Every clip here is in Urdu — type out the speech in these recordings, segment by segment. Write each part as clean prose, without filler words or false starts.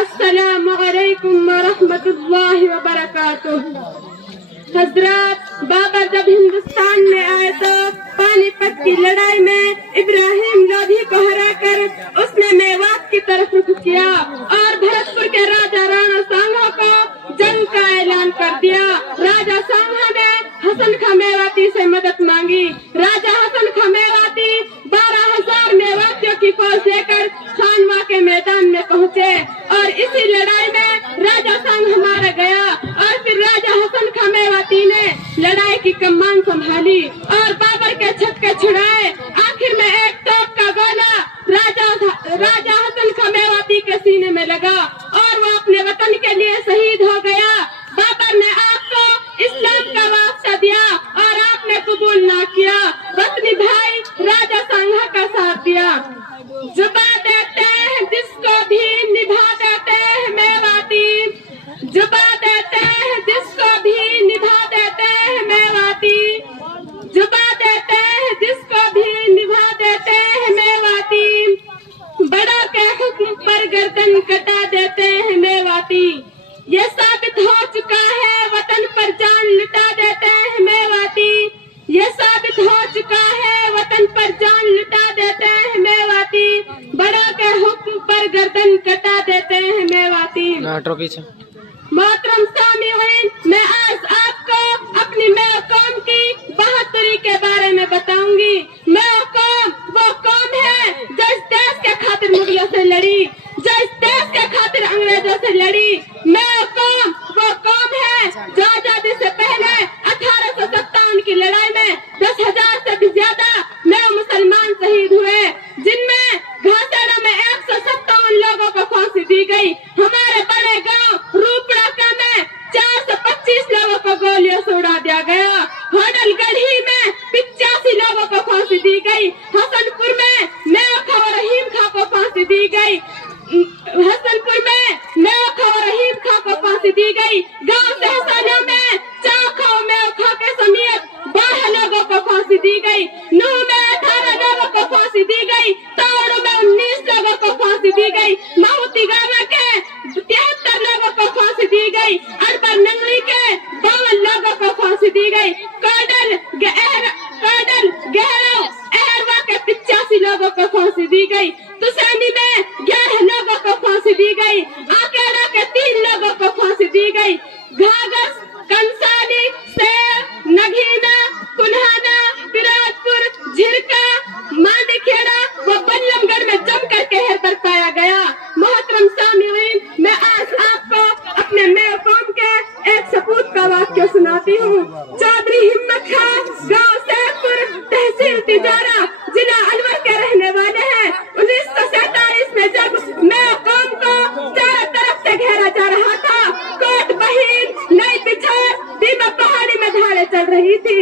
السلام علیکم ورحمۃ اللہ وبرکاتہ۔ حضرات، بابر جب ہندوستان میں آئے تو پانی پت کی لڑائی میں ابراہیم لودھی کو ہرا کر اس نے میوات کی طرف رخ کیا اور بھرت پور کے راجا رانا سانگھا کو جنگ کا اعلان کر دیا۔ راجا سانگھا نے حسن خاں میواتی سے مدد مانگی۔ راجا حسن خاں میواتی 12,000 میواتیوں کی فوج لے کر خانوا کے میدان میں پہنچے اور اسی لڑائی میں راجا سانگھا مارا گیا اور پھر راجا حسن خاں میواتی نے لڑائی کی کمان سنبھالی اور بابر کے چھکے چھڑائے۔ آخر میں ایک توپ کا گولا راجا حسن خاں میواتی کے سینے میں لگا اور وہ اپنے وطن کے لیے شہید ہو گیا۔ بابر نے آپ کو اسلام کا واسطہ دیا اور آپ نے قبول نہ کیا۔ وطنی بھائی راجا سانگھا کا ساتھ دیا۔ جبا دیتے ہیں جس کو بھی نبھا دیتے ہیں میواتی، جبا دیتے ہیں جس کو بھی نبھا دیتے ہیں میواتی، جبا دیتے ہیں جس کو بھی نبھا دیتے ہیں میواتی، بڑا کے حکم پر گردن کٹا دیتے ہیں میواتی۔ یہ ثابت ہو چکا ہے وطن پر جان لٹا دیتے ہیں میواتی، یہ ثابت ہو چکا ہے وطن پر جان لٹا دیتے ہیں میواتی، بڑا کے حکم پر گردن کٹا دیتے ہیں میواتی۔ محترم سامعین، میں آج آپ کو اپنی میو قوم کی بہادری کے بارے میں بتاؤں گی۔ میو قوم وہ قوم ہے جو اس دیش کے خاطر مغلوں سے لڑی، جو اس دیش کے خاطر انگریزوں سے لڑی۔ میو قوم وہ قوم ہے جو آزادی سے پہلے 1857 کی لڑائی میں 10,000 سے بھی زیادہ میو مسلمان شہید ہوئے، جن میں گھاسیڑا میں 157 لوگوں کو پھانسی دی گئی۔ ہمارے بڑے گاؤں روپڑا میں 425 لوگوں کو گولیوں سے اڑا دیا گیا۔ ہوڈل گڑھی میں 85 لوگوں کو پھانسی دی گئی۔ حسن پور میں میو خاں و رحیم خاں کو پھانسی دی گئی۔ حسن پور میں میو خاں و رحیم خاں کو پھانسی دی گئی۔ گاؤں سے حسانہ میں چاو خاں و میو خاں کے سمیت 12 لوگوں کو پھانسی دی گئی۔ نوح میں 18 لوگوں کو پھانسی دی گئی۔ توڑو میں 19 لوگوں کو پھانسی دی گئی۔ ماؤتی گاوا کے 73 لوگوں کو پھانسی دی گئی۔ اربر ننگلی کے 52 لوگوں کو پھانسی دی گئی۔ کوڈل گہرو اہروا کے 85 لوگوں کو پھانسی دی گئی۔ تسینی میں 11 لوگوں کو پھانسی دی گئی۔ آکیڑا کے 3 لوگوں کو پھانسی دی گئی۔ گھاگس، کنسالی، سیو، نگینا، کنہانا، پیراج پور، جھرکا، مانڈی کھیڑا و بلم گڑھ میں جم کر قہر برپایا گیا۔ محترم سامعین، میں آج آپ کو اپنے میو قوم کے ایک سپوت کا واقعہ سناتی ہوں۔ چودھری ہمت خاں گاؤں سیف پور تحصیل تجارہ ضلع الور کے رہنے والے ہیں۔ 1947 میں جب میو قوم کو چاروں طرف سے گھیرا جا رہا تھا، کوٹ بہین، نئی پچھور، دیما پہاڑی میں دھاڑیں چل رہی تھی۔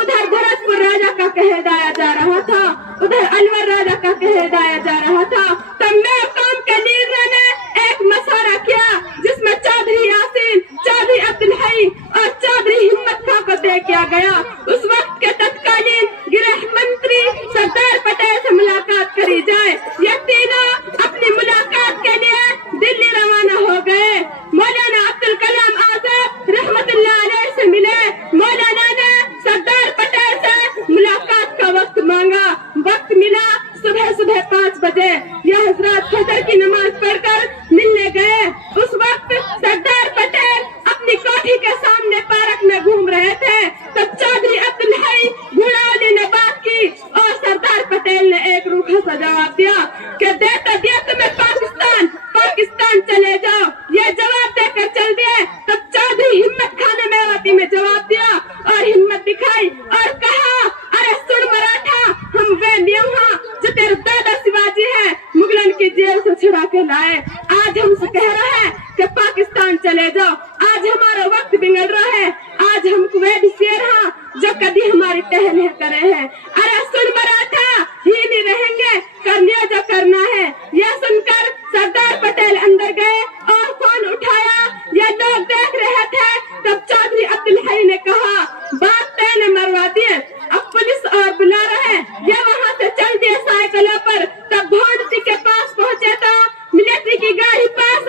ادھر بھرت پور راجا کا قہر ڈایا جا رہا تھا، ادھر الور راجا کا قہر ڈایا جا رہا تھا۔ تب میو قوم کے لیڈروں نے ایک مشورہ کیا جس میں چودھری یاسین، چودھری عبدالحی اور چودھری ہمت خاں کو طے کیا گیا۔ اس وقت کے تتکالین گرہ منتری سردار پٹیل سے ملاقات کری جائے۔ یہ تینوں اپنی ملاقات کے لیے دلی روانہ ہو گئے۔ مولانا عبدالکلام آزاد رحمت اللہ علیہ سے ملے۔ مولانا نے سردار پٹیل سے ملاقات کا وقت مانگا۔ وقت ملا صبح 5 بجے۔ یہ حضرات فجر کی نماز پڑھ کر ملنے گئے۔ اس وقت سردار پٹیل اپنی کوٹھی کے سامنے پارک میں گھوم رہے تھے تو چودھری عبدالحی گھوڑاولی نے بات کی اور سردار پٹیل نے ایک روکھا سا جواب دیا کہ دیتا دیا تمہیں پاکستان چلے جاؤ۔ یہ جواب دے کر چل دیے۔ تب چودھری ہمت خاں نے میواتی میں جواب دیا اور ہمت دکھائی اور کہا، ارے سن مراٹھا، ہم وہ میو ہاں جو تیرے دادا شیواجی ہے مغلن کی جیل سے چھڑا کے لائے۔ آج ہم سے کہہ رہا ہے کہ پاکستان چلے جاؤ۔ آج ہمارا وقت بگڑ رہا ہے۔ آج ہم کوئی بھی شیر ہاں جو کبھی ہماری ٹہل ہے کرے ہیں۔ ارے سن مراٹھا، ہی نہیں رہیں گے، کر لیا جو کرنا ہے۔ یہ سن کر سردار پٹیل اندر گئے اور فون اٹھایا۔ یہ لوگ دیکھ رہے تھے۔ تب چودھری عبدالحی نے کہا، بات طے نے مروا دیے، اب پولیس اور بلا رہے۔ یہ وہاں سے چل دیے سائیکلوں پر۔ تب بھونڈتی کے پاس پہنچے تو ملٹری کی گاڑی پاس